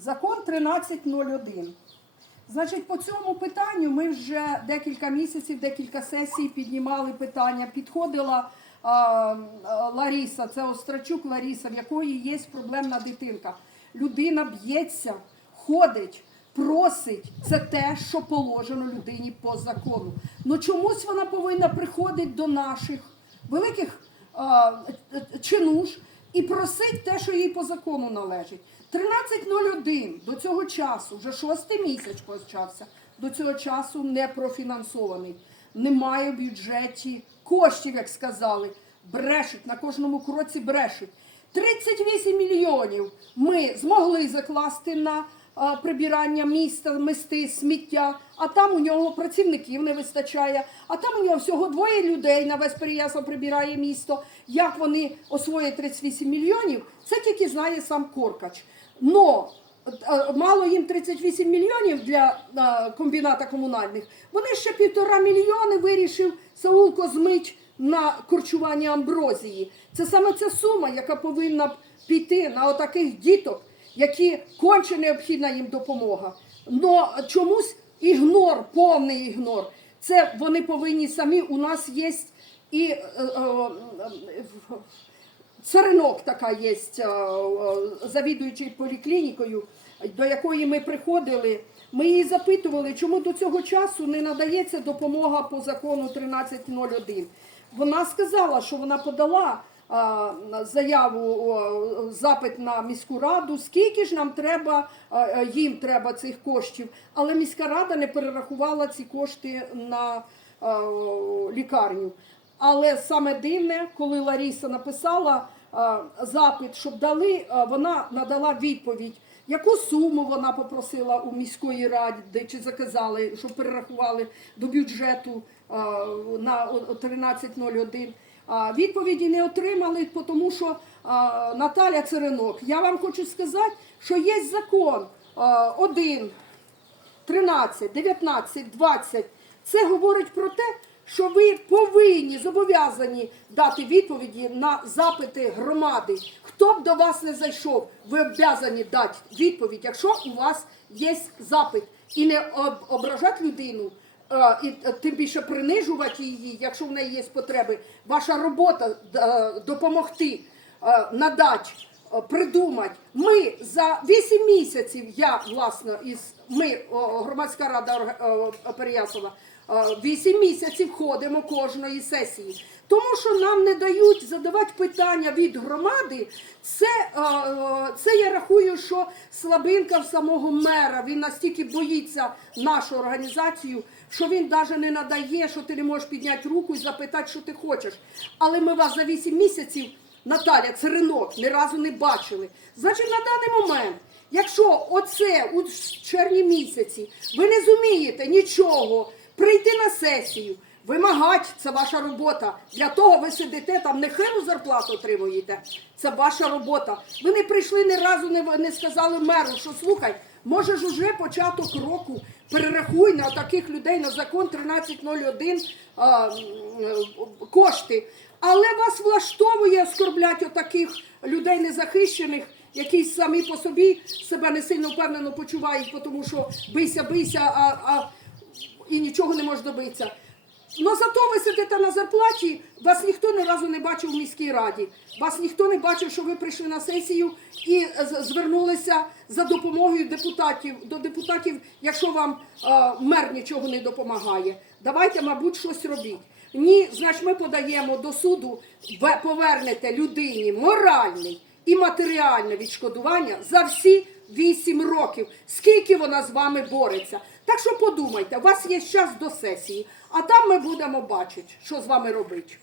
Закон 1301. Значить, по цьому питанню ми вже декілька місяців, декілька сесій піднімали питання. Підходила а, а, Ларіса, це Острачук Ларіса, в якої є проблемна дитинка. Людина б'ється, ходить, просить. Це те, що положено людині по закону. Ну чомусь вона повинна приходити до наших великих а, чинуш і просить те, що їй по закону належить. 13.01 до цього часу, вже шостий місяць почався, до цього часу не профінансований. Немає в бюджеті коштів, як сказали. Брешуть, на кожному кроці брешуть. 38 мільйонів ми змогли закласти на прибирання міста, мести, сміття, а там у нього працівників не вистачає, а там у нього всього двоє людей на весь Переяслав прибирає місто. Як вони освоять 38 мільйонів, це тільки знає сам Коркач. Но е, мало їм 38 мільйонів для е, комбіната комунальних. Вони ще півтора мільйони вирішив Саул Козмич на корчування амброзії. Це саме ця сума, яка повинна піти на отаких діток, які конче необхідна їм допомога. Но чомусь ігнор, повний ігнор. Це вони повинні самі. У нас є і е, е, Царинок така є, е, е, завідуючий поліклінікою, до якої ми приходили. Ми її запитували, чому до цього часу не надається допомога по закону 1301. Вона сказала, що вона подала заяву, запит на міську раду, скільки ж нам треба, а, їм треба цих коштів, але міська рада не перерахувала ці кошти на лікарню. Але саме дивне, коли Ларіса написала запит, щоб дали, вона надала відповідь. Яку суму вона попросила у міської ради, чи заказали, щоб перерахували до бюджету на о- о 13.01? Відповіді не отримали, тому що Наталя Церенок. Я вам хочу сказати, що є закон а, один 13, 19, 20. Це говорить про те, що ви повинні зобов'язані дати відповіді на запити громади. Хто б до вас не зайшов, ви обов'язані дати відповідь, якщо у вас є запит, і не ображати людину. І е, тим більше принижувати її, якщо в неї є потреби. Ваша робота е, допомогти, е, надати придумати. Ми за 8 місяців, я власне, із ми, громадська рада Переяслава, 8 місяців ходимо кожної сесії. Тому що нам не дають задавати питання від громади, це, це я рахую, що слабинка в самого мера. Він настільки боїться нашу організацію, що він навіть не надає, що ти не можеш підняти руку і запитати, що ти хочеш. Але ми вас за 8 місяців Наталя, це ринок, ні разу не бачили. Значить, на даний момент, якщо оце у червні місяці ви не зумієте нічого прийти на сесію, вимагати, це ваша робота. Для того ви сидите там, нехилу зарплату отримуєте. Це ваша робота. Ви не прийшли ні разу, не, не сказали меру, що слухай, може ж уже початок року перерахуй на таких людей на закон 1301 а, кошти. Але вас влаштовує оскорблять отаких людей незахищених, які самі по собі себе не сильно впевнено почувають, тому що бийся, бийся, а, а і нічого не можеш добитися. Ну зато ви сидите на зарплаті, вас ніхто ні разу не бачив в міській раді. Вас ніхто не бачив, що ви прийшли на сесію і звернулися за допомогою депутатів до депутатів, якщо вам е, мер нічого не допомагає. Давайте, мабуть, щось робіть. Ні, значить, ми подаємо до суду, ви повернете людині моральний і матеріальне відшкодування за всі 8 років, скільки вона з вами бореться. Так що подумайте, у вас є час до сесії, а там ми будемо бачити, що з вами робити.